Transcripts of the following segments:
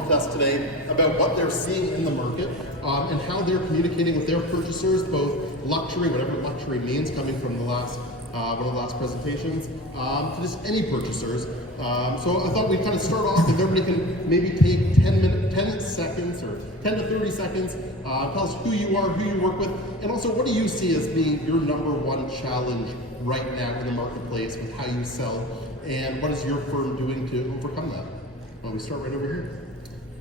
talk to us today about what they're seeing in the market and how they're communicating with their purchasers, both luxury, whatever luxury means, coming from the last one of the last presentations, to just any purchasers. So I thought we'd kind of start off, if everybody can maybe take 10 seconds or 10 to 30 seconds, tell us who you are, who you work with, and also what do you see as being your number one challenge right now in the marketplace with how you sell, and what is your firm doing to overcome that? Well, we start right over here.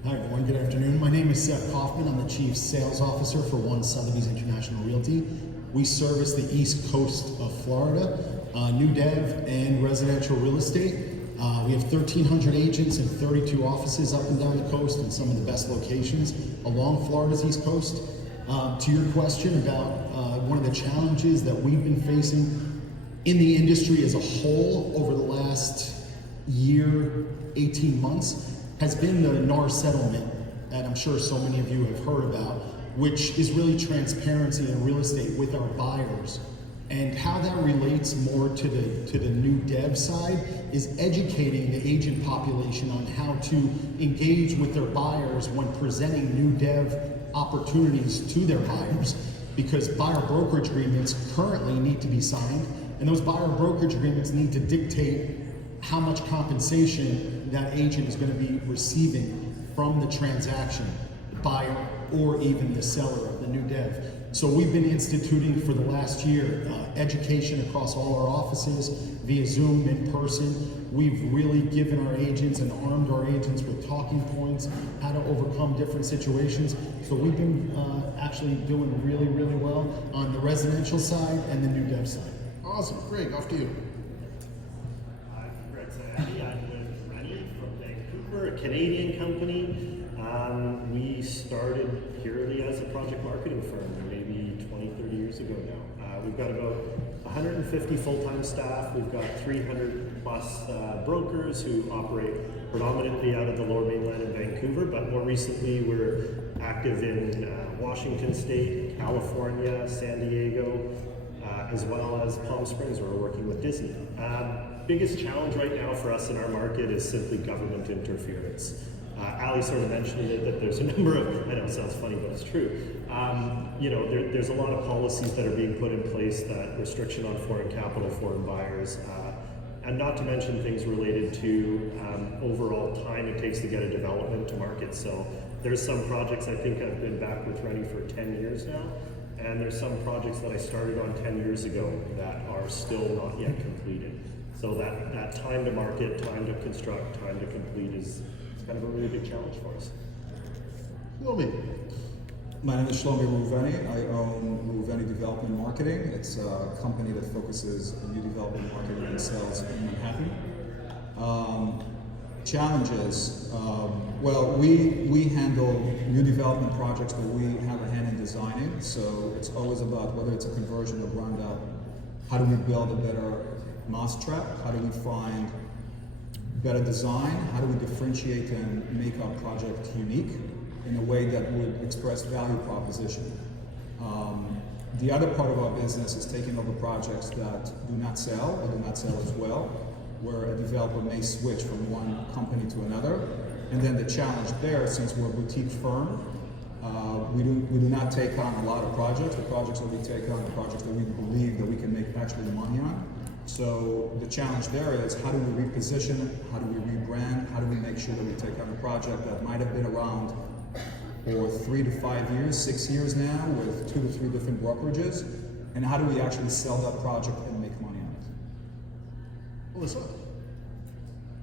Hi everyone, good afternoon. My name is Seth Kaufman. I'm the Chief Sales Officer for One Sotheby's International Realty. We service the East Coast of Florida, new dev and residential real estate. We have 1,300 agents and 32 offices up and down the coast in some of the best locations along Florida's East Coast. To your question about one of the challenges that we've been facing in the industry as a whole over the last year, 18 months, has been the NAR settlement that I'm sure so many of you have heard about, which is really transparency in real estate with our buyers. And how that relates more to the new dev side is educating the agent population on how to engage with their buyers when presenting new dev opportunities to their buyers, because buyer brokerage agreements currently need to be signed, and those buyer brokerage agreements need to dictate how much compensation that agent is going to be receiving from the transaction, the buyer or even the seller of the new dev. So we've been instituting for the last year education across all our offices via Zoom, in person. We've really given our agents and armed our agents with talking points, how to overcome different situations. So we've been actually doing really, really well on the residential side and the new dev side. Awesome, Greg, off to you. I'm Greg Zayati. I'm with Rennie from Vancouver, a Canadian company. We started purely as a project marketing firm maybe 20, 30 years ago now. We've got about 150 full-time staff. We've got 300 plus brokers who operate predominantly out of the Lower Mainland in Vancouver, but more recently we're active in Washington State, California, San Diego, as well as Palm Springs, where we're working with Disney. Biggest challenge right now for us in our market is simply government interference. Ali sort of mentioned it, that there's a number of, I know it sounds funny, but it's true. There's a lot of policies that are being put in place, that restriction on foreign capital, foreign buyers, and not to mention things related to overall time it takes to get a development to market. So there's some projects, I think I've been back with Rennie for 10 years now, and there's some projects that I started on 10 years ago that are still not yet completed. So that time to market, time to construct, time to complete is kind of a really big challenge for us. Shlomi. My name is Shlomi Ruveni. I own Ruveni Development Marketing. It's a company that focuses on new development marketing and sales in Manhattan. Challenges. Well, we handle new development projects that we have a hand in designing. So it's always about whether it's a conversion or ground up. How do we build a better mousetrap? How do we find better design? How do we differentiate and make our project unique in a way that would express value proposition? The other part of our business is taking over projects that do not sell or do not sell as well, where a developer may switch from one company to another. And then the challenge there, since we're a boutique firm, we do not take on a lot of projects. The projects that we take on are projects that we believe that we can make actually the money on. So the challenge there is, how do we reposition it? How do we rebrand? How do we make sure that we take on a project that might have been around for 3 to 5 years, 6 years now, with 2 to 3 different brokerages? And how do we actually sell that project and make money on it? Melissa.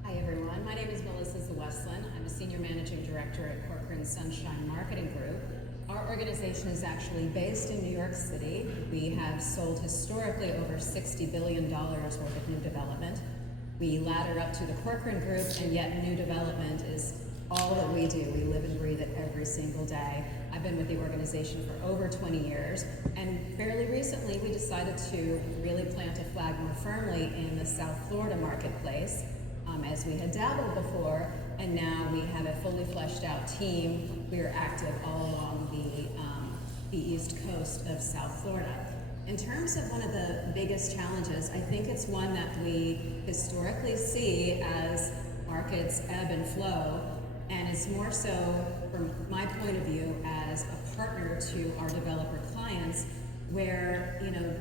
Hi everyone, my name is Melissa Zawestlin. I'm a Senior Managing Director at Corcoran Sunshine Marketing Group. Our organization is actually based in New York City. We have sold historically over $60 billion worth of new development. We ladder up to the Corcoran Group, and yet new development is all that we do. We live and breathe it every single day. I've been with the organization for over 20 years, and fairly recently we decided to really plant a flag more firmly in the South Florida marketplace, as we had dabbled before, and now we have a fully fleshed out team. We are active all along the east coast of South Florida. In terms of one of the biggest challenges, I think it's one that we historically see as markets ebb and flow, and it's more so from my point of view as a partner to our developer clients, where, you know,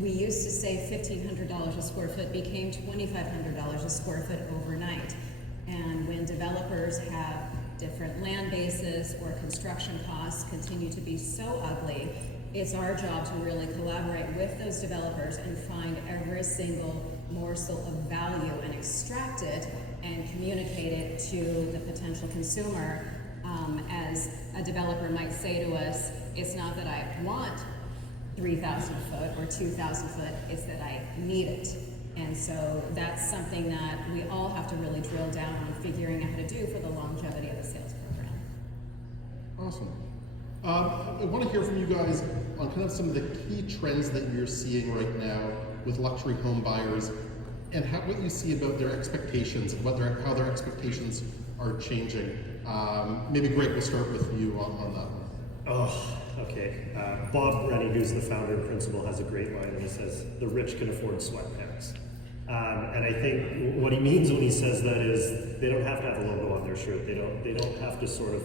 we used to say $1,500 a square foot became $2,500 a square foot overnight. And when developers have different land bases or construction costs continue to be so ugly, it's our job to really collaborate with those developers and find every single morsel of value and extract it and communicate it to the potential consumer. As a developer might say to us, it's not that I want 3,000 foot or 2,000 foot, it's that I need it. And so that's something that we all have to really drill down on figuring out how to do for the longevity of the sales program. Awesome. I want to hear from you guys on kind of some of the key trends that you're seeing right now with luxury home buyers, and what you see about their expectations, how their expectations are changing. Maybe Greg, we'll start with you on that one. Oh, okay. Bob Rennie, who's the founder and principal, has a great line, and he says, "The rich can afford sweatpants." And I think what he means when he says that is they don't have to have a logo on their shirt. They don't have to sort of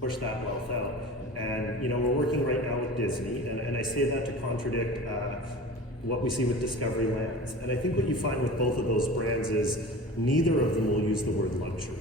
push that wealth out. And you know, we're working right now with Disney, and I say that to contradict what we see with Discovery Lands. And I think what you find with both of those brands is neither of them will use the word luxury.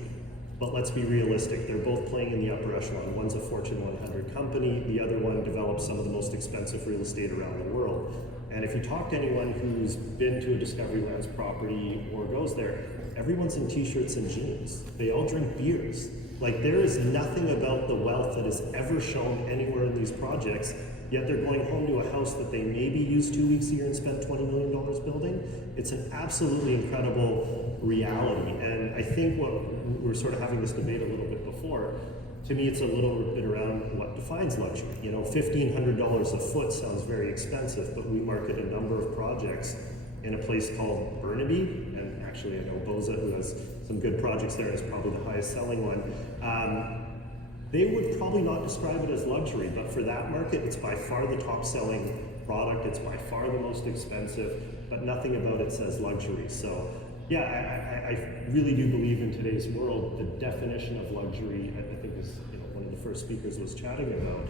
But let's be realistic, they're both playing in the upper echelon. One's a Fortune 100 company, the other one develops some of the most expensive real estate around the world. And if you talk to anyone who's been to a Discovery Lands property or goes there, everyone's in t-shirts and jeans. They all drink beers. Like, there is nothing about the wealth that is ever shown anywhere in these projects, yet they're going home to a house that they maybe use 2 weeks a year and spend $20 million building. It's an absolutely incredible reality. And I think what we're sort of having this debate a little bit before, to me it's a little bit around what defines luxury. You know, $1,500 a foot sounds very expensive, but we market a number of projects in a place called Burnaby, and actually I know Boza, who has some good projects there, is probably the highest selling one. They would probably not describe it as luxury, but for that market, it's by far the top selling product, it's by far the most expensive, but nothing about it says luxury. So yeah, I really do believe in today's world, the definition of luxury, I think is, you know, one of the first speakers was chatting about,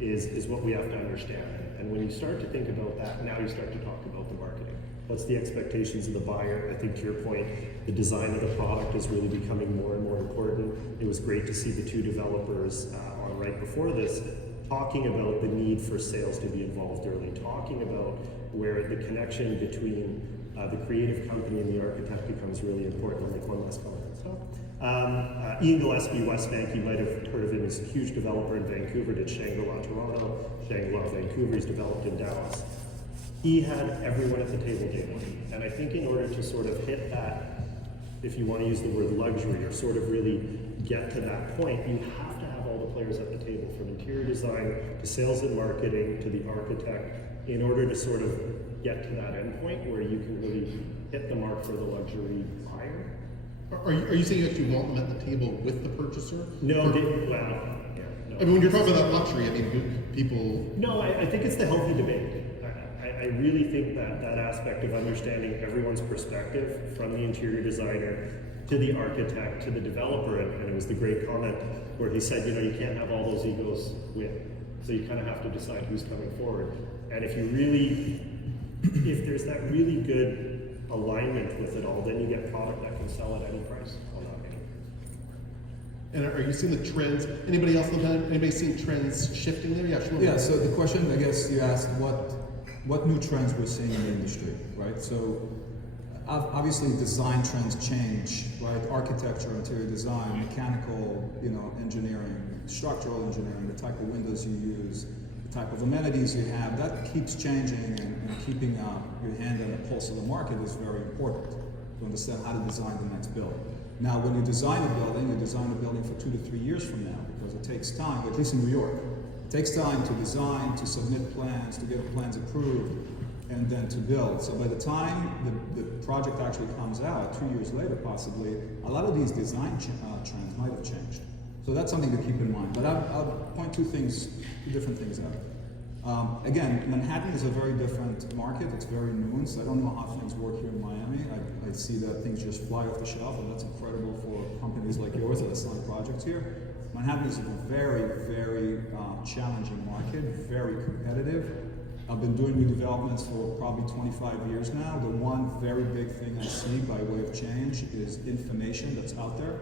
is what we have to understand. And when you start to think about that, now you start to talk about the marketing. What's the expectations of the buyer? I think to your point, the design of the product is really becoming more and more important. It was great to see the two developers on right before this talking about the need for sales to be involved early, talking about where the connection between the creative company and the architect becomes really important. I'll make one last comment. So, Ian Gillespie, Westbank, you might have heard of him. He's a huge developer in Vancouver, did Shangri-La Toronto, Shangri-La Vancouver, he's developed in Dallas. He had everyone at the table day one. And I think in order to sort of hit that, if you want to use the word luxury, or sort of really get to that point, you have to have all the players at the table, from interior design to sales and marketing to the architect, in order to sort of get to that end point where you can really hit the mark for the luxury buyer. Are you saying you actually want them at the table with the purchaser? No, Or- no. I mean, when you're talking about luxury, I mean, people. No, I think it's the healthy debate. I really think that that aspect of understanding everyone's perspective, from the interior designer to the architect to the developer, and it was the great comment where he said, you know, you can't have all those egos win. So you kind of have to decide who's coming forward. And if there's that really good alignment with it all, then you get product that can sell at any price. And are you seeing the trends? Anybody else look at it? Anybody seeing trends shifting there? Yeah, sure. Yeah, so the question, I guess you asked what new trends we're seeing in the industry, right? So obviously design trends change, right? Architecture, interior design, mechanical, you know, engineering, structural engineering, the type of windows you use, the type of amenities you have, that keeps changing, and keeping your hand on the pulse of the market is very important to understand how to design the next build. Now, when you design a building, you design a building for 2 to 3 years from now, because it takes time, at least in New York. It takes time to design, to submit plans, to get the plans approved, and then to build. So by the time the project actually comes out, 2 years later possibly, a lot of these design trends might have changed. So that's something to keep in mind. But I'll point two different things out. Again, Manhattan is a very different market. It's very nuanced. I don't know how things work here in Miami. I see that things just fly off the shelf, and that's incredible for companies like yours. developers that are selling projects here. Manhattan is a very, very challenging market, very competitive. I've been doing new developments for probably 25 years now. The one very big thing I see by way of change is information that's out there.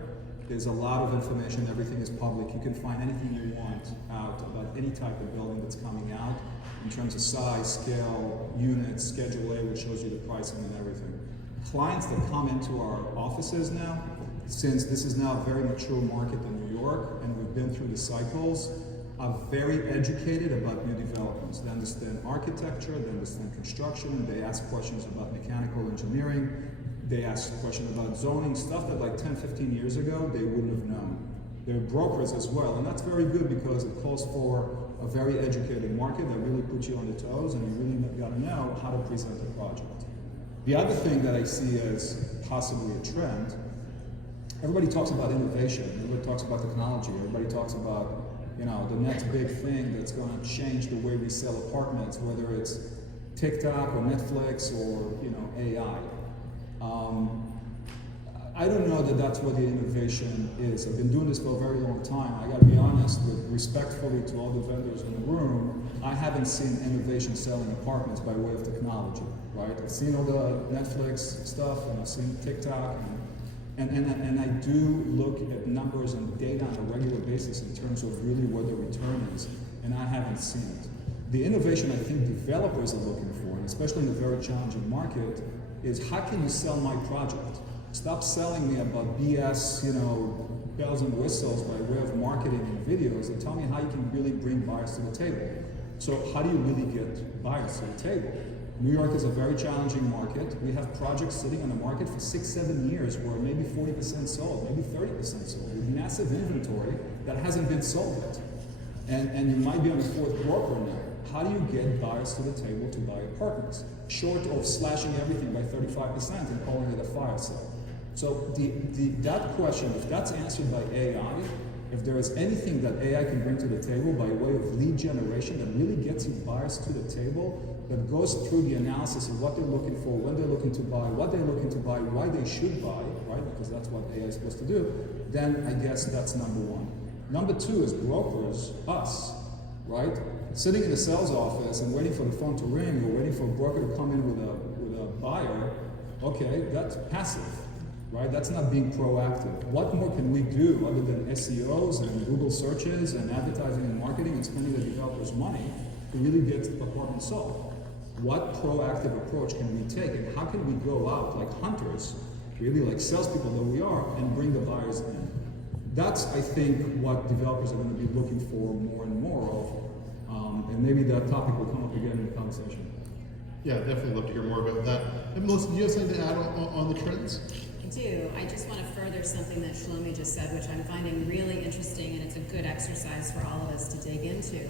There's a lot of information, everything is public. You can find anything you want out about any type of building that's coming out in terms of size, scale, units, Schedule A, which shows you the pricing and everything. Clients that come into our offices now, since this is now a very mature market in New York and we've been through the cycles, are very educated about new developments. They understand architecture, they understand construction, they ask questions about mechanical engineering, they ask questions about zoning, stuff that like 10, 15 years ago they wouldn't have known. They're brokers as well, and that's very good because it calls for a very educated market that really puts you on the toes and you really got to know how to present a project. The other thing that I see as possibly a trend, everybody talks about innovation, everybody talks about technology, everybody talks about the next big thing that's going to change the way we sell apartments, whether it's TikTok or Netflix or AI. I don't know that that's what the innovation is. I've been doing this for a very long time. I got to be honest, respectfully to all the vendors in the room, I haven't seen innovation selling apartments by way of technology, right? I've seen all the Netflix stuff and I've seen TikTok and I do look at numbers and data on a regular basis in terms of really what the return is, and I haven't seen it. The innovation I think developers are looking for, and especially in a very challenging market, is how can you sell my project? Stop selling me about BS, bells and whistles by way of marketing and videos, and tell me how you can really bring buyers to the table. So how do you really get buyers to the table? New York is a very challenging market. We have projects sitting on the market for 6-7 years where maybe 40% sold, maybe 30% sold, with massive inventory that hasn't been sold yet. And you might be on the fourth broker now. How do you get buyers to the table to buy apartments? Short of slashing everything by 35% and calling it a fire sale. So that question, if that's answered by AI, if there is anything that AI can bring to the table by way of lead generation that really gets you buyers to the table, that goes through the analysis of what they're looking for, when they're looking to buy, what they're looking to buy, why they should buy, right? Because that's what AI is supposed to do, then I guess that's number one. Number two is brokers, us, right? Sitting in the sales office and waiting for the phone to ring or waiting for a broker to come in with a buyer, okay, that's passive. Right? That's not being proactive. What more can we do other than SEOs and Google searches and advertising and marketing and spending the developers' money to really get apartments sold? What proactive approach can we take, and how can we go out like hunters, really like salespeople that we are, and bring the buyers in? That's, I think, what developers are going to be looking for more and more of, and maybe that topic will come up again in the conversation. Yeah, definitely love to hear more about that. And Melissa, do you have something to add on the trends? I just want to further something that Shlomi just said, which I'm finding really interesting, and it's a good exercise for all of us to dig into,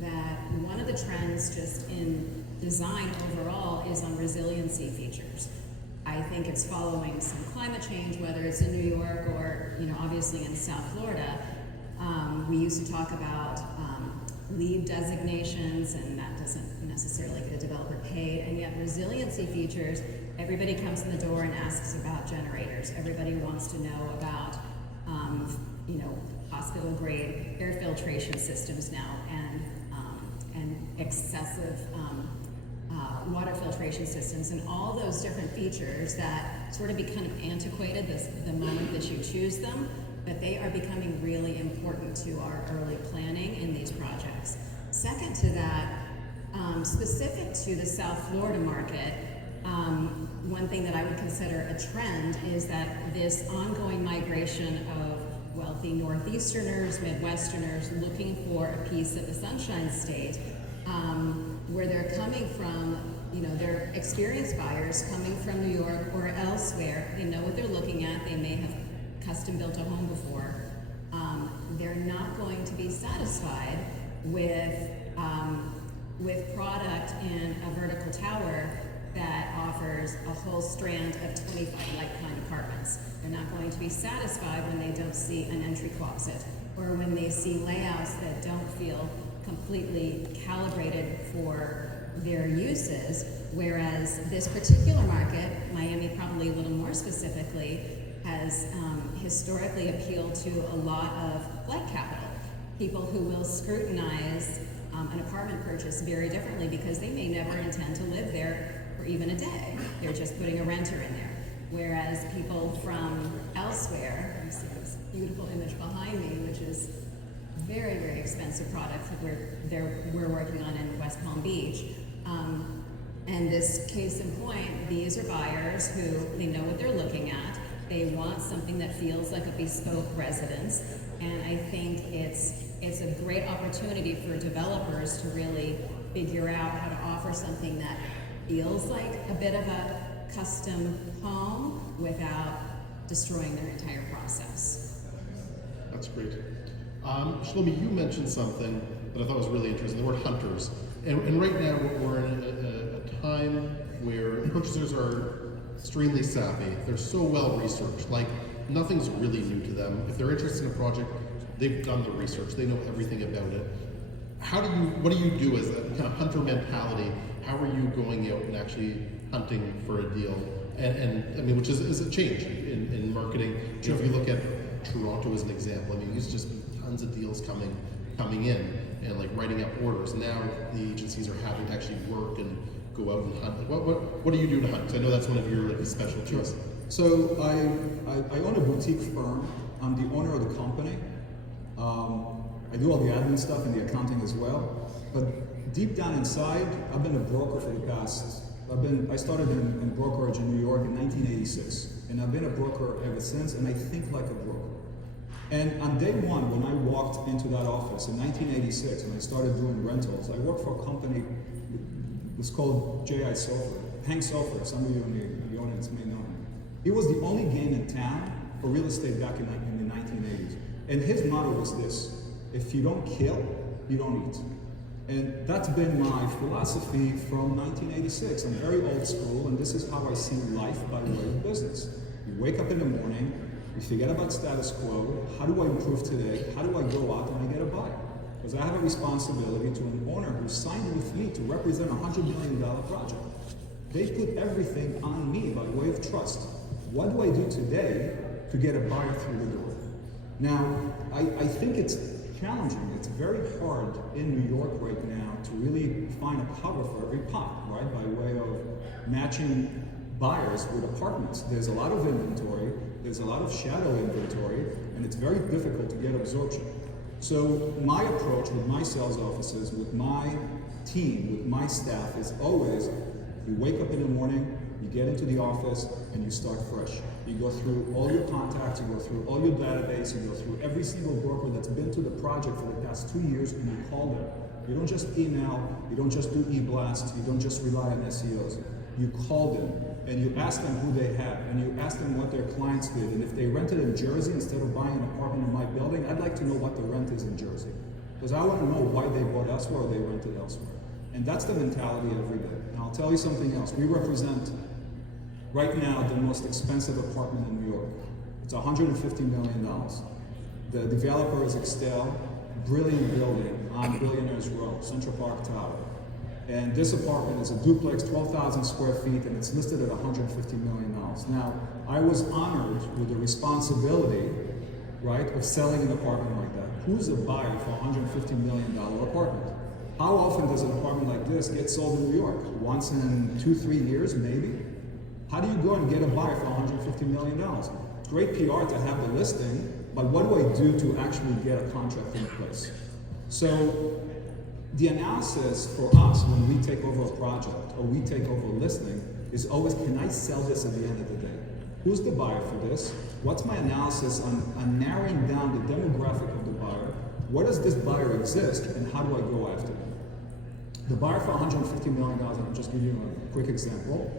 that one of the trends just in design overall is on resiliency features. I think it's following some climate change, whether it's in New York or, obviously in South Florida. We used to talk about LEED designations, and that doesn't necessarily get a developer paid, and yet resiliency features, everybody comes in the door and asks about generators. Everybody wants to know about, hospital-grade air filtration systems now, and excessive water filtration systems, and all those different features that sort of become antiquated the moment that you choose them, but they are becoming really important to our early planning in these projects. Second to that, specific to the South Florida market, one thing that I would consider a trend is that this ongoing migration of wealthy Northeasterners, Midwesterners looking for a piece of the Sunshine State, where they're coming from, they're experienced buyers coming from New York or elsewhere. They know what they're looking at. They may have custom built a home before. They're not going to be satisfied with product in a vertical tower that offers a whole strand of 25 like-kind apartments. They're not going to be satisfied when they don't see an entry closet, or when they see layouts that don't feel completely calibrated for their uses, whereas this particular market, Miami probably a little more specifically, has historically appealed to a lot of like capital, people who will scrutinize an apartment purchase very differently because they may never intend to live there for even a day. They're just putting a renter in there. Whereas people from elsewhere, you see this beautiful image behind me, which is very, very expensive product that we're working on in West Palm Beach. And this case in point, these are buyers who, they know what they're looking at. They want something that feels like a bespoke residence. And I think it's a great opportunity for developers to really figure out how to offer something that feels like a bit of a custom home without destroying their entire process. That's great. Shlomi, you mentioned something that I thought was really interesting, the word hunters. And right now we're in a time where purchasers are extremely savvy. They're so well researched, like nothing's really new to them. If they're interested in a project, they've done the research, they know everything about it. What do you do as a kind of hunter mentality? How are you going out and actually hunting for a deal? And I mean, which is a change in marketing. If you look at Toronto as an example, I mean, used to just be tons of deals coming in and like writing up orders. Now the agencies are having to actually work and go out and hunt. What do you do to hunt? 'Cause I know that's one of your like specialties. So I own a boutique firm. I'm the owner of the company. I do all the admin stuff and the accounting as well. But deep down inside, I've been a broker for the past. I started in brokerage in New York in 1986, and I've been a broker ever since. And I think like a broker. And on day one, when I walked into that office in 1986, and I started doing rentals, I worked for a company. It was called J.I. Sofer. Hank Sofer. Some of you in the audience may know him. He was the only game in town for real estate back in the 1980s. And his motto was this: if you don't kill, you don't eat. And that's been my philosophy from 1986. I'm very old school, and this is how I see life by way of business. You wake up in the morning, you forget about status quo. How do I improve today? How do I go out and I get a buyer? Because I have a responsibility to an owner who signed with me to represent a $100 million project. They put everything on me by way of trust. What do I do today to get a buyer through the door? Now, I think it's challenging. It's very hard in New York right now to really find a cover for every pot, right? By way of matching buyers with apartments. There's a lot of inventory, there's a lot of shadow inventory, and it's very difficult to get absorption. So my approach with my sales offices, with my team, with my staff is always, you wake up in the morning, you get into the office, and you start fresh. You go through all your contacts, you go through all your database, you go through every single broker that's been to the project for the past 2 years, and you call them. You don't just email, you don't just do e-blasts, you don't just rely on SEOs. You call them, and you ask them who they have, and you ask them what their clients did. And if they rented in Jersey instead of buying an apartment in my building, I'd like to know what the rent is in Jersey. Because I want to know why they bought elsewhere or they rented elsewhere. And that's the mentality every day. And I'll tell you something else. We represent, right now, the most expensive apartment in New York. It's $150 million. The developer is Extell, brilliant building on Billionaires Row, Central Park Tower. And this apartment is a duplex, 12,000 square feet, and it's listed at $150 million. Now, I was honored with the responsibility, right, of selling an apartment like that. Who's a buyer for a $150 million apartment? How often does an apartment like this get sold in New York? Once in 2-3 years, maybe? How do you go and get a buyer for $150 million? Great PR to have the listing, but what do I do to actually get a contract in place? So, the analysis for us when we take over a project or we take over a listing is always, can I sell this at the end of the day? Who's the buyer for this? What's my analysis on narrowing down the demographic of the buyer? Where does this buyer exist and how do I go after them? The buyer for $150 million, I'll just give you a quick example,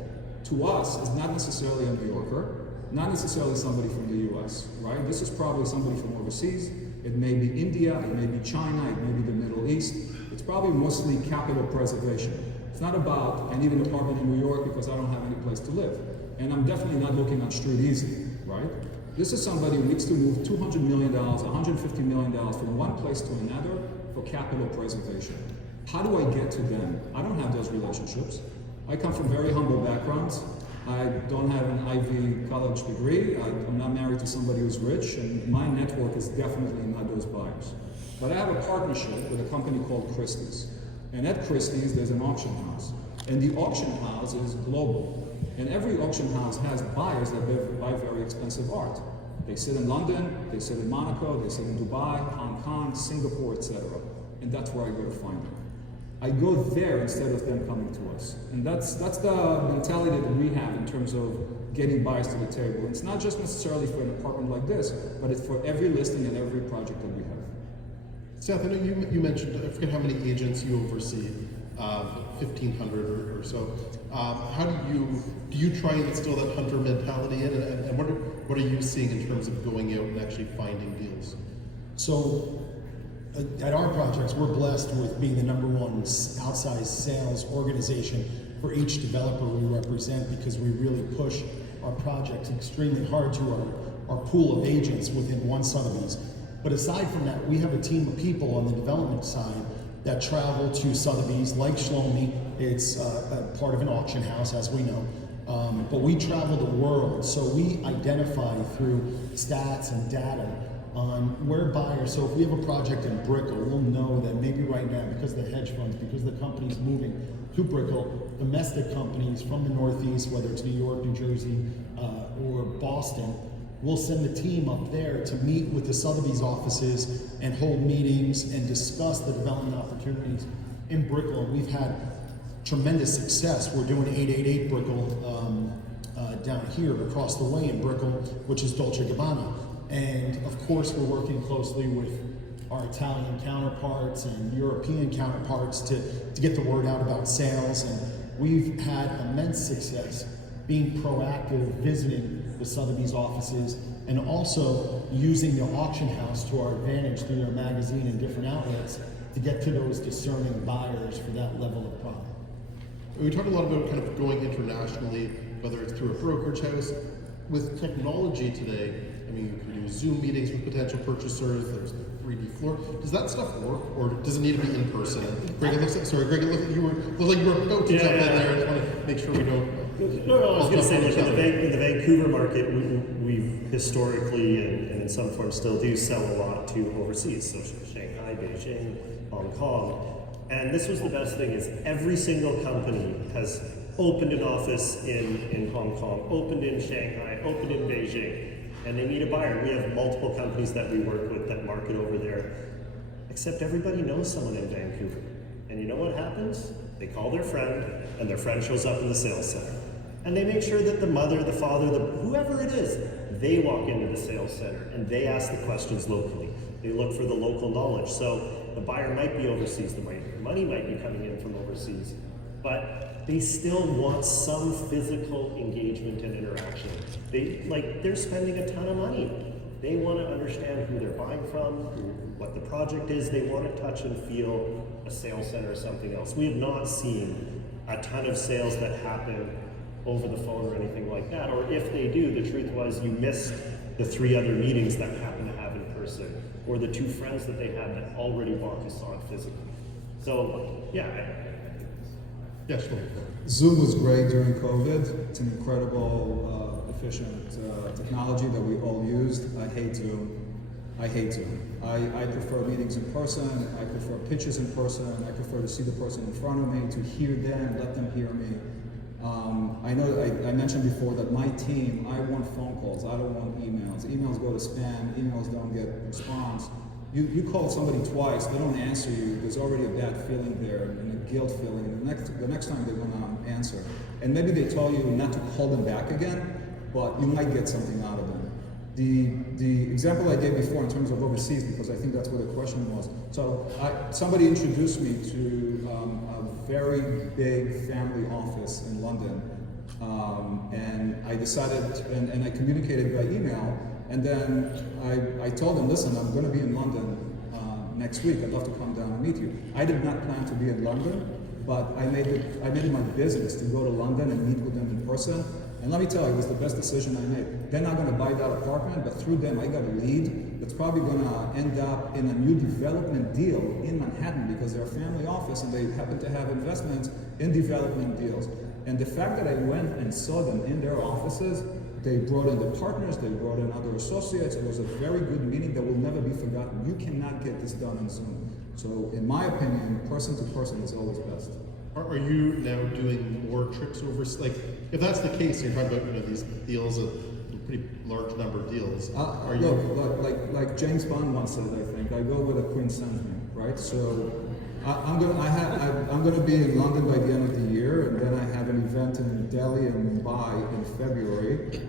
to us is not necessarily a New Yorker, not necessarily somebody from the US, right? This is probably somebody from overseas. It may be India, it may be China, it may be the Middle East. It's probably mostly capital preservation. It's not about, I need an apartment in New York because I don't have any place to live. And I'm definitely not looking on Street Easy, right? This is somebody who needs to move $200 million, $150 million from one place to another for capital preservation. How do I get to them? I don't have those relationships. I come from very humble backgrounds. I don't have an Ivy college degree. I'm not married to somebody who's rich, and my network is definitely not those buyers. But I have a partnership with a company called Christie's. And at Christie's, there's an auction house. And the auction house is global. And every auction house has buyers that buy very expensive art. They sit in London, they sit in Monaco, they sit in Dubai, Hong Kong, Singapore, etc. And that's where I go to find them. I go there instead of them coming to us. And that's the mentality that we have in terms of getting buyers to the table. It's not just necessarily for an apartment like this, but it's for every listing and every project that we have. Seth, I know you mentioned, I forget how many agents you oversee, 1,500 or so. How do you try and instill that hunter mentality in, and what are you seeing in terms of going out and actually finding deals? So at our projects, we're blessed with being the #1 outsized sales organization for each developer we represent, because we really push our projects extremely hard to our pool of agents within One Sotheby's. But aside from that, we have a team of people on the development side that travel to Sotheby's, like Shlomi. It's a part of an auction house, as we know. But we travel the world, so we identify through stats and data on where buyers. So if we have a project in Brickell, we'll know that maybe right now, because of the hedge funds, because the company's moving to Brickell, domestic companies from the Northeast, whether it's New York, New Jersey, or Boston, we'll send the team up there to meet with the Sotheby's offices and hold meetings and discuss the development opportunities in Brickell. And we've had tremendous success. We're doing 888 Brickell down here across the way in Brickell, which is Dolce & Gabbana. And of course, we're working closely with our Italian counterparts and European counterparts to get the word out about sales. And we've had immense success being proactive, visiting the Sotheby's offices, and also using the auction house to our advantage through their magazine and different outlets to get to those discerning buyers for that level of product. We talked a lot about kind of going internationally, whether it's through a brokerage house. With technology today, I mean, you can do Zoom meetings with potential purchasers, there's the 3D floor. Does that stuff work, or does it need to be in person? Greg, it looks like, sorry, Greg, it looked like you were about to jump in there. I just want to make sure we don't. No, I was going to say, look, in the Vancouver market, we've historically and in some form still do sell a lot to overseas, so Shanghai, Beijing, Hong Kong. And this was the best thing, is every single company has opened an office in Hong Kong, opened in Shanghai, opened in Beijing, and they need a buyer. We have multiple companies that we work with that market over there, except everybody knows someone in Vancouver. And you know what happens? They call their friend, and their friend shows up in the sales center. And they make sure that the mother, the father, whoever it is, they walk into the sales center and they ask the questions locally. They look for the local knowledge. So the buyer might be overseas, the money might be coming in from overseas, but they still want some physical engagement and interaction. They're spending a ton of money. They want to understand who they're buying from, what the project is. They want to touch and feel a sales center or something else. We have not seen a ton of sales that happen over the phone or anything like that. Or if they do, the truth was you missed the 3 other meetings that happen to have in person, or the 2 friends that they had that already bought and saw it physically. So, yeah. Yes, sure. Zoom was great during COVID. It's an incredible, efficient technology that we all used. I hate Zoom. I prefer meetings in person. I prefer pitches in person. I prefer to see the person in front of me, to hear them, let them hear me. I know I mentioned before that my team, I want phone calls. I don't want emails. Emails go to spam. Emails don't get response. You call somebody twice, they don't answer you. There's already a bad feeling there and a guilt feeling. The next time they're gonna answer, and maybe they tell you not to call them back again, but you might get something out of them. The example I gave before in terms of overseas, because I think that's what the question was. So somebody introduced me to a very big family office in London, and I decided, and I communicated by email, and then I told them, listen, I'm going to be in London next week. I'd love to come down and meet you. I did not plan to be in London, but I made it my business to go to London and meet with them in person. And let me tell you, it was the best decision I made. They're not going to buy that apartment, but through them, I got a lead that's probably going to end up in a new development deal in Manhattan, because they're a family office and they happen to have investments in development deals. And the fact that I went and saw them in their offices, they brought in the partners, they brought in other associates. It was a very good meeting that will never be forgotten. You cannot get this done on Zoom. So in my opinion, person to person is always best. Are you now doing more trips over, like, if that's the case, you're talking about, you know, these deals, a pretty large number of deals. Are you? Look, like James Bond once said, I think, I go where the Queen sends me, right? So I'm gonna be in London by the end of the year, and then I have an event in Delhi and Mumbai in February.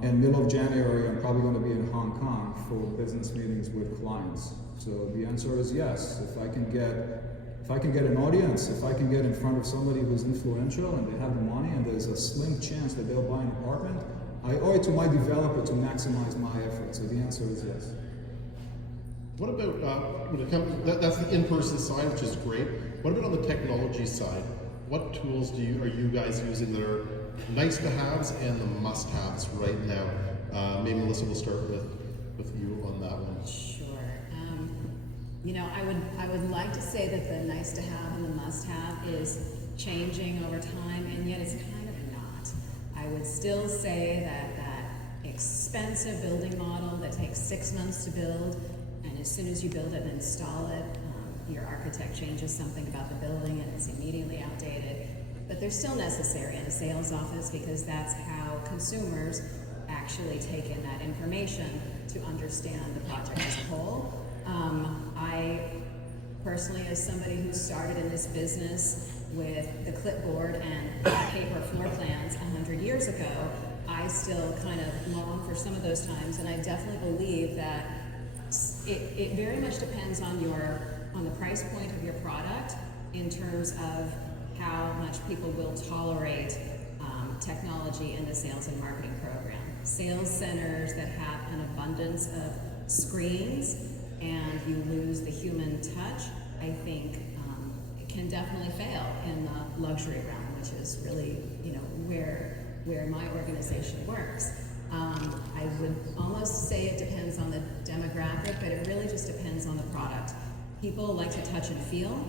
And middle of January, I'm probably going to be in Hong Kong for business meetings with clients. So the answer is yes. If I can get an audience, if I can get in front of somebody who's influential and they have the money and there's a slim chance that they'll buy an apartment, I owe it to my developer to maximize my effort. So the answer is yes. What about when it comes? That's the in-person side, which is great. What about on the technology side? What tools are you guys using that are nice to haves and the must-haves right now? Maybe Melissa will start with you on that one. Sure. You know, I would like to say that the nice to have and the must have is changing over time, and yet it's kind of not. I would still say that that expensive building model that takes 6 months to build, and as soon as you build it and install it, your architect changes something about the building and it's immediately outdated. But they're still necessary in a sales office because that's how consumers actually take in that information to understand the project as a whole. I personally, as somebody who started in this business with the clipboard and paper floor plans 100 years ago, I still kind of long for some of those times, and I definitely believe that it very much depends on the price point of your product in terms of how much people will tolerate technology in the sales and marketing program. Sales centers that have an abundance of screens and you lose the human touch, I think it can definitely fail in the luxury realm, which is really, you know, where my organization works. I would almost say it depends on the demographic, but it really just depends on the product. People like to touch and feel.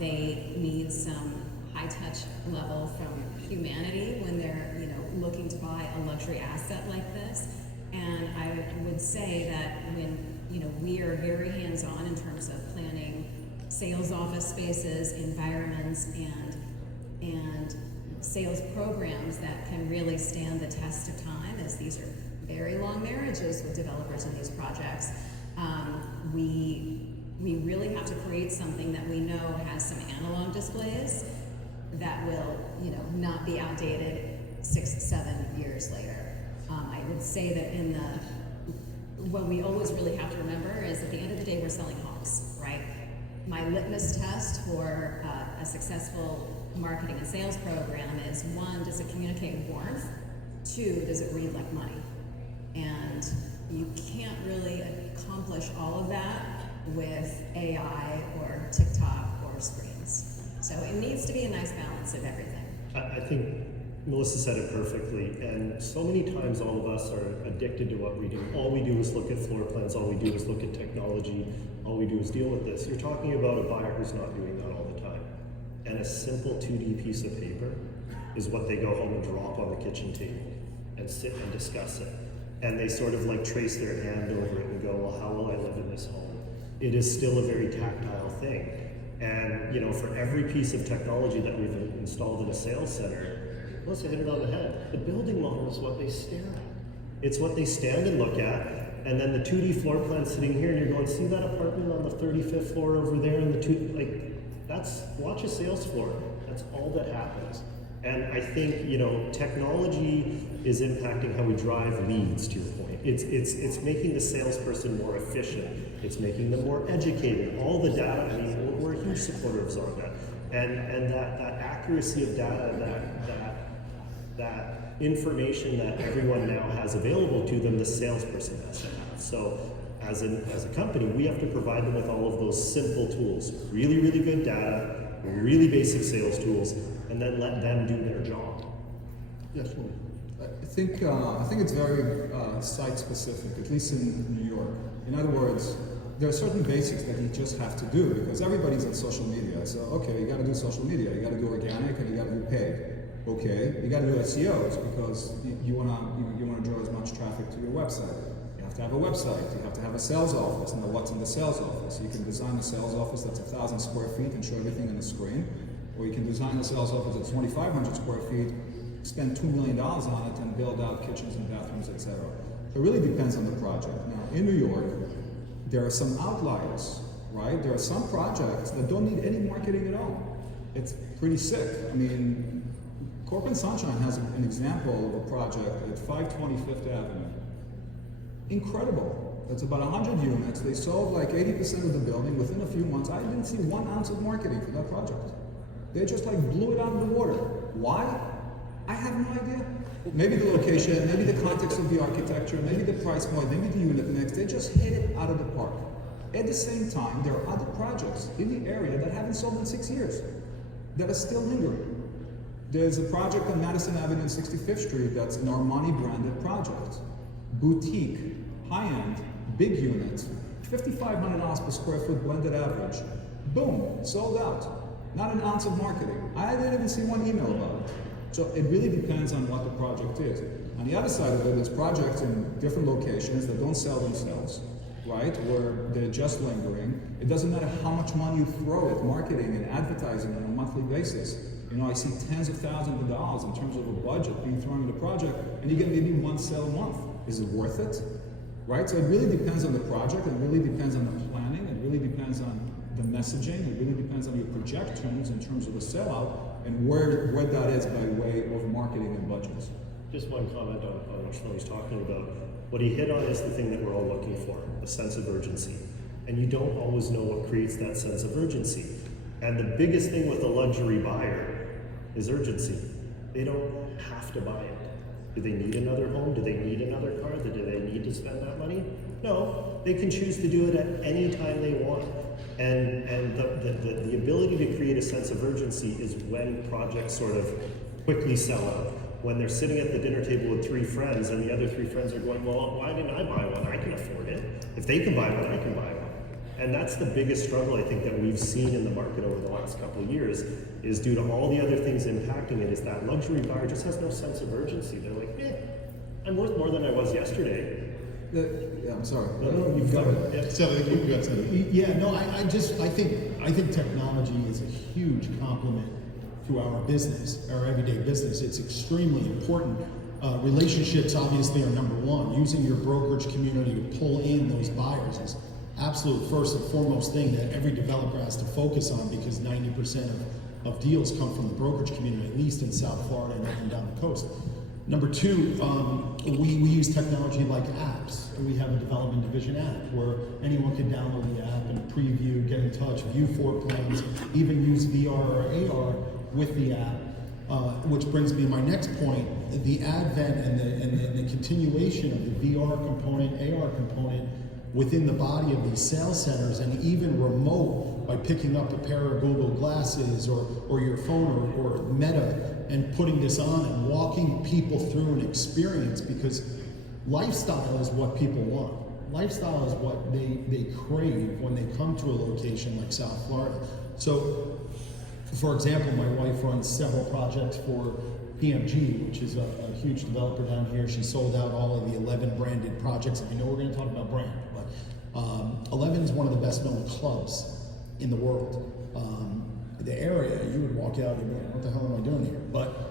They need some high touch level from humanity when they're, you know, looking to buy a luxury asset like this. And I would say that when, you know, we are very hands-on in terms of planning sales office spaces, environments, and sales programs that can really stand the test of time, as these are very long marriages with developers in these projects. We really have to create something that we know has some analog displays that will, you know, not be outdated 6-7 years later. I would say that what we always really have to remember is at the end of the day, we're selling homes, right? My litmus test for a successful marketing and sales program is 1, does it communicate warmth? 2, does it read like money? And you can't really accomplish all of that with AI or TikTok or screens. So it needs to be a nice balance of everything. I think Melissa said it perfectly, and so many times all of us are addicted to what we do. All we do is look at floor plans, all we do is look at technology, all we do is deal with this. You're talking about a buyer who's not doing that all the time. And a simple 2D piece of paper is what they go home and drop on the kitchen table and sit and discuss it. And they sort of like trace their hand over it and go, well, how will I live in this home? It is still a very tactile thing. And, you know, for every piece of technology that we've installed in a sales center, Melissa hit it on the head. The building model is what they stare at. It's what they stand and look at. And then the 2D floor plan sitting here, and you're going, see that apartment on the 35th floor over there? And watch a sales floor. That's all that happens. And I think, you know, technology is impacting how we drive leads, to your point. It's making the salesperson more efficient. It's making them more educated. All the data, I mean, we're huge supporters of that. And that accuracy of data, that information that everyone now has available to them, the salesperson has to have. So as a company, we have to provide them with all of those simple tools. Really, really good data, really basic sales tools, and then let them do their job. Yes, I think it's very site specific, at least in New York. In other words, there are certain basics that you just have to do because everybody's on social media. So, okay, you got to do social media, you got to do organic, and you got to do paid. Okay, you got to do SEOs because you want to draw as much traffic to your website. You have to have a website. You have to have a sales office. And what's in the sales office? You can design a sales office that's 1,000 square feet and show everything on the screen, or you can design a sales office that's 2,500 square feet, spend $2 million on it, and build out kitchens and bathrooms, etc. It really depends on the project. Now, in New York, there are some outliers, right? There are some projects that don't need any marketing at all. It's pretty sick. I mean, Corcoran Sunshine has an example of a project at 520 Fifth Avenue. Incredible. That's about 100 units. They sold like 80% of the building within a few months. I didn't see 1 ounce of marketing for that project. They just like blew it out of the water. Why? I have no idea. Maybe the location, maybe the context of the architecture, maybe the price point, maybe the unit mix. They just hit it out of the park. At the same time, there are other projects in the area that haven't sold in 6 years that are still lingering. There's a project on Madison Avenue and 65th Street that's an Armani branded project. Boutique, high-end, big units, $5,500 per square foot blended average. Boom, sold out. Not an ounce of marketing. I didn't even see one email about it. So it really depends on what the project is. On the other side of it, there's projects in different locations that don't sell themselves, right? Where they're just lingering. It doesn't matter how much money you throw at marketing and advertising on a monthly basis. You know, I see tens of thousands of dollars in terms of a budget being thrown at a project, and you get maybe 1 sale a month. Is it worth it? Right? So it really depends on the project, it really depends on the planning, it really depends on the messaging, it really depends on your projections in terms of the sellout, and where that is by way of marketing and budgets. Just one comment on what Shlomo's talking about. What he hit on is the thing that we're all looking for, a sense of urgency. And you don't always know what creates that sense of urgency. And the biggest thing with a luxury buyer is urgency. They don't have to buy it. Do they need another home? Do they need another car? Do they need to spend that money? No, they can choose to do it at any time they want. And the ability to create a sense of urgency is when projects sort of quickly sell out. When they're sitting at the dinner table with 3 friends and the other 3 friends are going, well, why didn't I buy one? I can afford it. If they can buy one, I can buy one. And that's the biggest struggle I think that we've seen in the market over the last couple of years is due to all the other things impacting it is that luxury buyer just has no sense of urgency. They're like, I'm worth more than I was yesterday. Yeah, I'm sorry. No, you've got it. Yeah. So you got something. Yeah, no, I think technology is a huge complement to our business, our everyday business. It's extremely important. Relationships obviously are number one. Using your brokerage community to pull in those buyers is absolute first and foremost thing that every developer has to focus on because 90% of deals come from the brokerage community, at least in South Florida and up and down the coast. Number two, we use technology like apps. We have a development division app where anyone can download the app and preview, get in touch, view floor plans, even use VR or AR with the app. Which brings me to my next point, the advent and the continuation of the VR component, AR component within the body of these sales centers and even remote by picking up a pair of Google glasses or your phone or Meta and putting this on and walking people through an experience because lifestyle is what people want. Lifestyle is what they crave when they come to a location like South Florida. So, for example, my wife runs several projects for PMG, which is a huge developer down here. She sold out all of the 11 branded projects. I know we're going to talk about brand, but 11 is one of the best known clubs in the world. The area, you would walk out and be like, what the hell am I doing here? But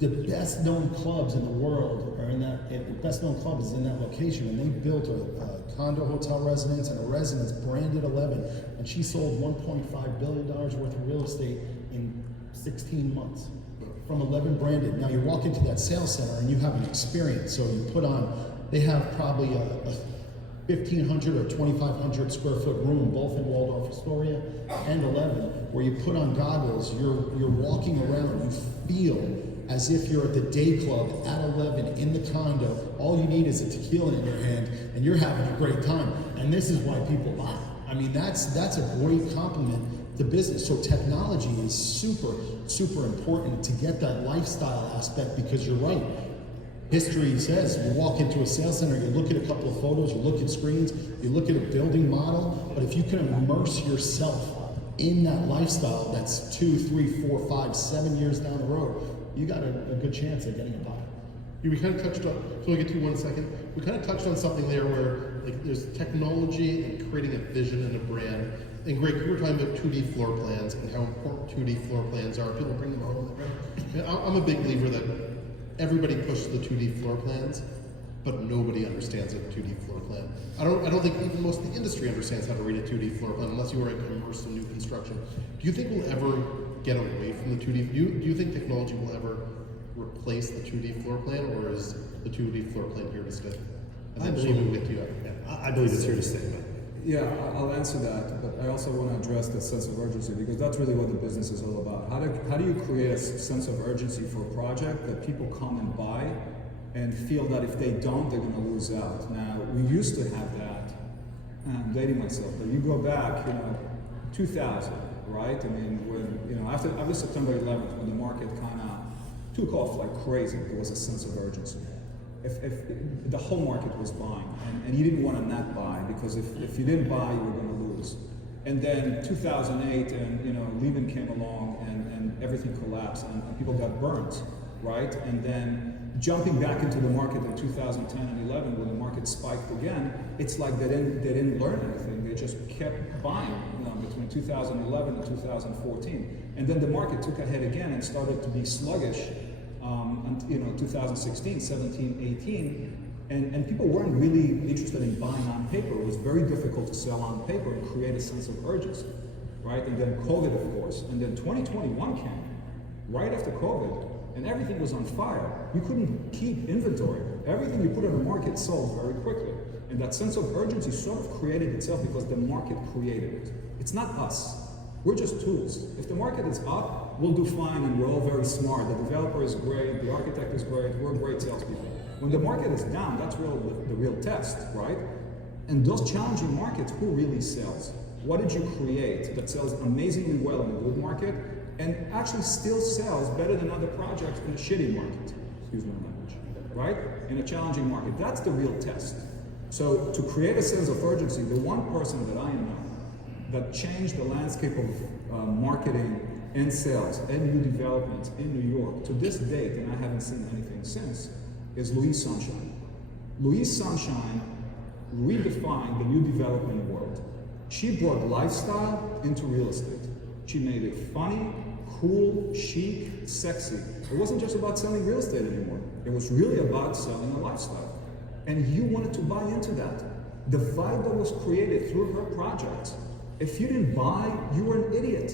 the best known clubs in the world are in that, the best known club is in that location, and they built a condo hotel residence and a residence branded 11, and she sold $1.5 billion worth of real estate in 16 months. From 11 branded. Now you walk into that sales center and you have an experience. So you put on, they have probably a 1,500 or 2,500 square foot room, both in Waldorf Astoria and 11, where you put on goggles, you're walking around, you feel as if you're at the day club at 11 in the condo. All you need is a tequila in your hand and you're having a great time. And this is why people buy. I mean, that's a great compliment to business. So technology is super, super important to get that lifestyle aspect because you're right. history says you walk into a sales center, you look at a couple of photos, you look at screens, you look at a building model, but if you can immerse yourself in that lifestyle that's 2, 3, 4, 5, 7 years down the road, you got a good chance of getting a buy. We kind of touched on, so I'll get to you 1 second. We kind of touched on something there where like there's technology and creating a vision and a brand. And Greg, you were talking about 2D floor plans and how important 2D floor plans are. People bring them home. I'm a big believer that everybody pushes the 2D floor plans, but nobody understands a 2D floor plan. I don't think even most of the industry understands how to read a 2D floor plan unless you are immersed in new construction. Do you think we'll ever get away from the 2D? Do you think technology will ever replace the 2D floor plan, or is the 2D floor plan here to stay? And then Shane, we'll get to you. I believe it's here to stay, man. Yeah, I'll answer that, but I also want to address the sense of urgency because that's really what the business is all about. How do you create a sense of urgency for a project that people come and buy and feel that if they don't, they're going to lose out? Now, we used to have that. I'm dating myself, but you go back, 2000, right? I mean, when, after September 11th, when the market kind of took off like crazy, there was a sense of urgency. If the whole market was buying, and you didn't want to not buy, because if you didn't buy, you were going to lose. And then 2008, and Lehman came along, and everything collapsed, and people got burnt, right? And then jumping back into the market in 2010 and 11, when the market spiked again, it's like they didn't learn anything. They just kept buying, between 2011 and 2014, and then the market took a hit again and started to be sluggish. 2016, 17, 18, and people weren't really interested in buying on paper. It was very difficult to sell on paper and create a sense of urgency, right? And then COVID, of course, and then 2021 came, right after COVID, and everything was on fire. You couldn't keep inventory. Everything you put on the market sold very quickly, and that sense of urgency sort of created itself because the market created it. It's not us. We're just tools. If the market is up, we'll do fine and we're all very smart. The developer is great, the architect is great, we're great salespeople. When the market is down, that's the real test, right? And those challenging markets, who really sells? What did you create that sells amazingly well in a good market and actually still sells better than other projects in a shitty market? Excuse my language, right? In a challenging market. That's the real test. So to create a sense of urgency, the one person that I know that changed the landscape of marketing and sales and new development in New York to this date, and I haven't seen anything since, is Louise Sunshine. Louise Sunshine redefined the new development world. She brought lifestyle into real estate. She made it funny, cool, chic, sexy. It wasn't just about selling real estate anymore. It was really about selling a lifestyle. And you wanted to buy into that. The vibe that was created through her projects, if you didn't buy, you were an idiot.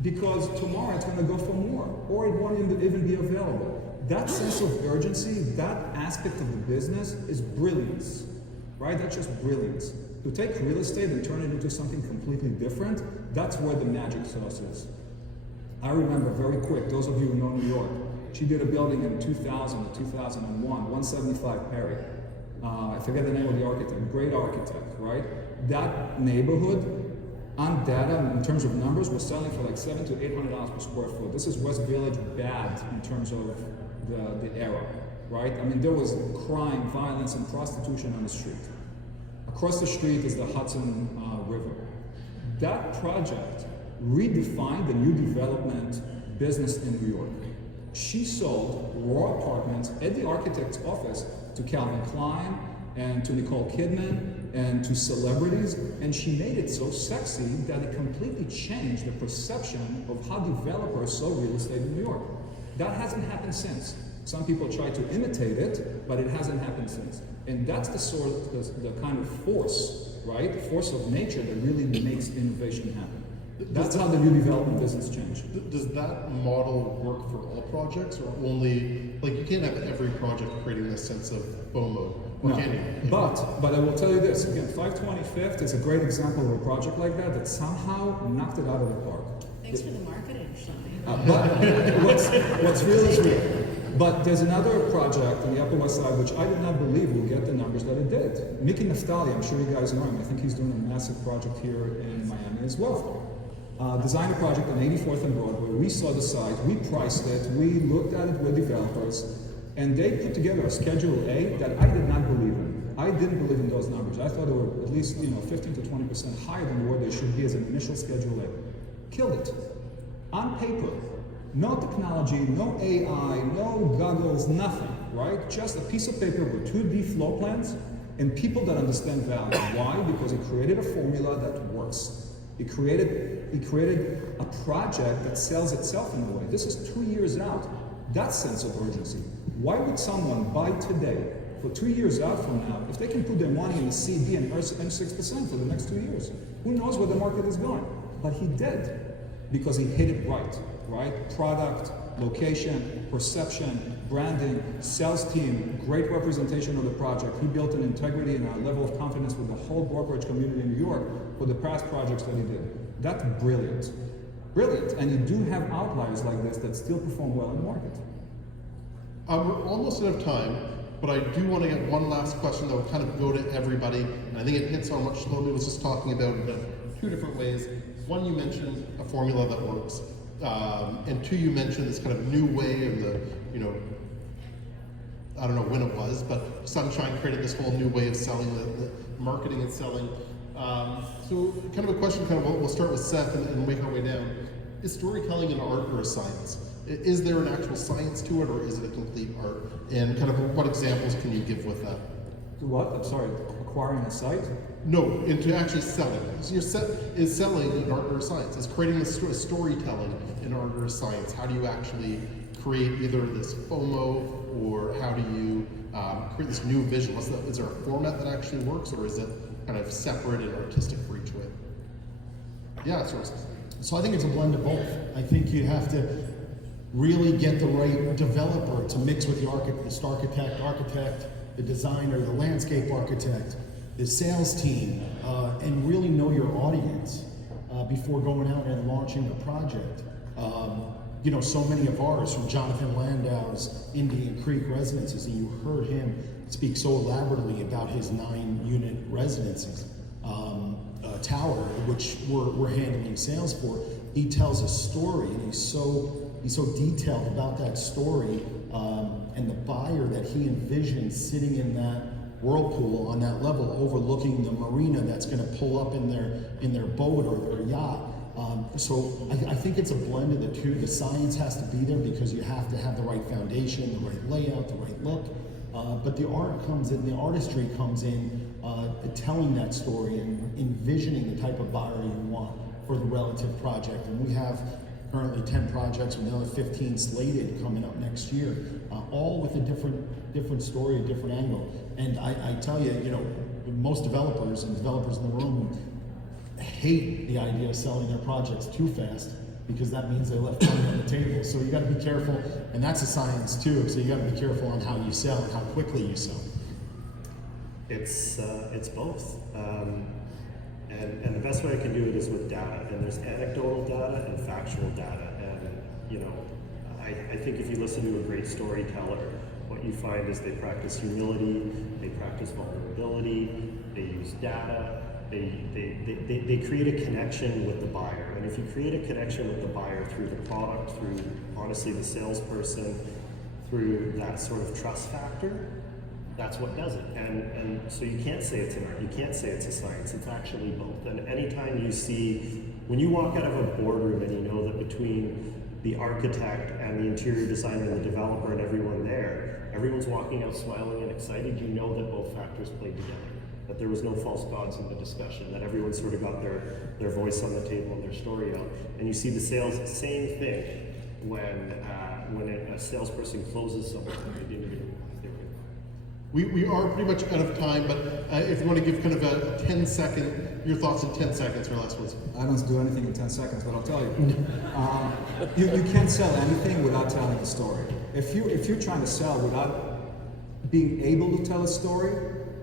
Because tomorrow it's going to go for more, or it won't even be available. That sense of urgency, that aspect of the business is brilliance, right? That's just brilliance. To take real estate and turn it into something completely different, that's where the magic sauce is. I remember very quick, those of you who know New York, she did a building in 2000 to 2001, 175 Perry. I forget the name of the architect, great architect, right? That neighborhood, on data, in terms of numbers, was selling for like $700 to $800 per square foot. This is West Village bad in terms of the era, right? I mean, there was crime, violence, and prostitution on the street. Across the street is the Hudson River. That project redefined the new development business in New York. She sold raw apartments at the architect's office to Calvin Klein and to Nicole Kidman and to celebrities, and she made it so sexy that it completely changed the perception of how developers saw real estate in New York. That hasn't happened since. Some people try to imitate it, but it hasn't happened since. And that's the kind of force, right? The force of nature that really makes innovation happen. That's how the new development business changed. Does that model work for all projects, or only, like, you can't have every project creating this sense of FOMO? Or can you? But I will tell you this, again, 525th is a great example of a project like that somehow knocked it out of the park. Thanks for the marketing, Shane. But what's real is real. But there's another project on the Upper West Side which I did not believe will get the numbers that it did. Mickey Naftali, I'm sure you guys know him. I think he's doing a massive project here in Miami as well. Designed a project on 84th and Broadway. We saw the site, we priced it, we looked at it with developers, And they put together a Schedule A that I did not believe in. I didn't believe in those numbers. I thought they were at least 15 to 20% higher than where they should be as an initial Schedule A. Killed it. On paper. No technology, no AI, no goggles, nothing, right? Just a piece of paper with 2D floor plans and people that understand value. Why? Because he created a formula that works. He created a project that sells itself in a way. This is 2 years out. That sense of urgency. Why would someone buy today for 2 years out from now if they can put their money in a CD and earn 6% for the next 2 years? Who knows where the market is going? But he did because he hit it right? Product, location, perception, branding, sales team, great representation of the project. He built an integrity and a level of confidence with the whole brokerage community in New York for the past projects that he did. That's brilliant. Brilliant. And you do have outliers like this that still perform well in the market. We're almost out of time, but I do want to get one last question that will kind of go to everybody. And I think it hits on what Shlomi was just talking about in two different ways. One, you mentioned a formula that works. And two, you mentioned this kind of new way of the, I don't know when it was, but Sunshine created this whole new way of selling, the marketing and selling. So kind of a question, we'll start with Seth and make our way down. Is storytelling an art or a science? Is there an actual science to it, or is it a complete art? And kind of what examples can you give with that? What? I'm sorry, acquiring a site? No, into actually selling. So is selling an art or a science? Is creating a storytelling an art or a science? How do you actually create either this FOMO, or how do you create this new vision? Is there a format that actually works, or is it kind of separate and artistic for each way? Yeah, sources. So I think it's a blend of both. I think you have to really get the right developer to mix with the architect, the designer, the landscape architect, the sales team, and really know your audience before going out and launching a project. So many of ours, from Jonathan Landau's Indian Creek residences, and you heard him speak so elaborately about his 9-unit residences, tower, which we're handling sales for. He tells a story, and he's so detailed about that story, and the buyer that he envisions sitting in that whirlpool on that level, overlooking the marina that's going to pull up in their boat or their yacht. So I think it's a blend of the two. The science has to be there because you have to have the right foundation, the right layout, the right look. But the art comes in, the artistry comes in, telling that story and envisioning the type of buyer you want for the relative project. And we have currently 10 projects with another 15 slated coming up next year, all with a different story, a different angle. And I tell you, most developers in the room hate the idea of selling their projects too fast, because that means they left money on the table. So you got to be careful, and that's a science too. So you got to be careful on how you sell and how quickly you sell. It's both. And the best way I can do it is with data. And there's anecdotal data and factual data. And I think if you listen to a great storyteller, what you find is they practice humility, they practice vulnerability, they use data, they create a connection with the buyer. And if you create a connection with the buyer through the product, through honestly the salesperson, through that sort of trust factor, that's what does it. And so you can't say it's an art, you can't say it's a science, it's actually both. And anytime you see, when you walk out of a boardroom and you know that between the architect and the interior designer and the developer and everyone there, everyone's walking out smiling and excited, you know that both factors played together. That there was no false gods in the discussion, that everyone sort of got their voice on the table and their story out. And you see the same thing when a salesperson closes something they didn't even. We are pretty much out of time, but if you want to give kind of a 10-second, your thoughts in 10 seconds or less words. I don't do anything in 10 seconds, but I'll tell you. You can't sell anything without telling a story. If you're trying to sell without being able to tell a story,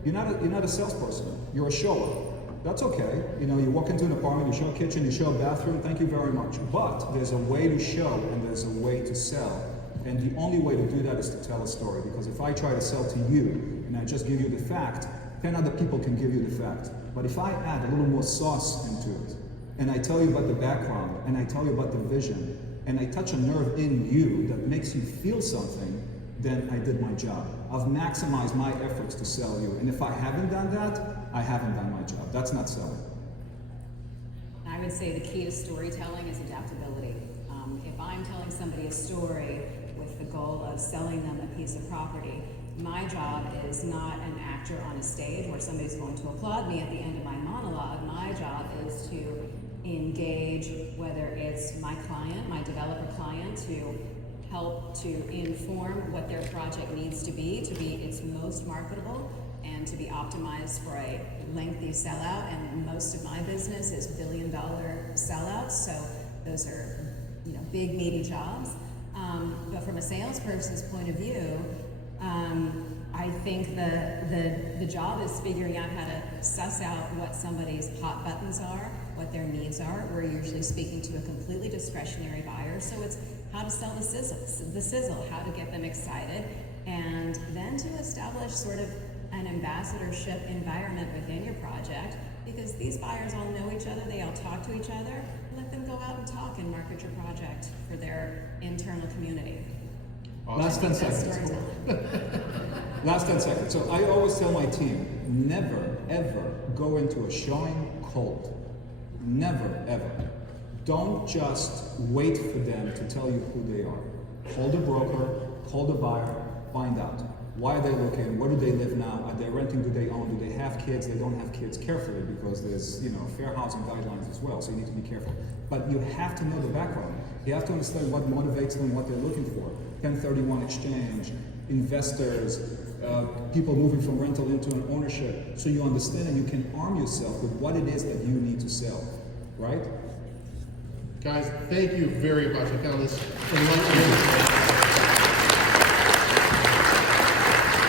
you're not a salesperson. You're a shower. That's okay. You walk into an apartment, you show a kitchen, you show a bathroom, thank you very much. But there's a way to show and there's a way to sell. And the only way to do that is to tell a story. Because if I try to sell to you and I just give you the fact, 10 other people can give you the fact. But if I add a little more sauce into it, and I tell you about the background, and I tell you about the vision, and I touch a nerve in you that makes you feel something, then I did my job. I've maximized my efforts to sell you. And if I haven't done that, I haven't done my job. That's not selling. I would say the key to storytelling is adaptability. If I'm telling somebody a story with the goal of selling them a piece of property, my job is not an actor on a stage where somebody's going to applaud me at the end of my monologue. My job is to engage, whether it's my client, my developer client, to help to inform what their project needs to be its most marketable and to be optimized for a lengthy sellout. And most of my business is billion-dollar sellouts, so those are big meaty jobs. But from a salesperson's point of view, I think the job is figuring out how to suss out what somebody's hot buttons are, what their needs are. We're usually speaking to a completely discretionary buyer, so it's how to sell the sizzle, how to get them excited, and then to establish sort of an ambassadorship environment within your project, because these buyers all know each other, they all talk to each other. Let them go out and talk and market your project for their internal community. Last 10 That's seconds. storytelling. Last 10 seconds. So I always tell my team, never, ever go into a showing cold. Never, ever. Don't just wait for them to tell you who they are. Call the broker, call the buyer, find out. Why are they looking? Where do they live now? Are they renting? Do they own? Do they have kids? They don't have kids. Carefully, because there's fair housing guidelines as well. So you need to be careful. But you have to know the background. You have to understand what motivates them, what they're looking for. 1031 exchange, investors, people moving from rental into an ownership. So you understand and you can arm yourself with what it is that you need to sell, right? Guys, thank you very much. I found this enlightening.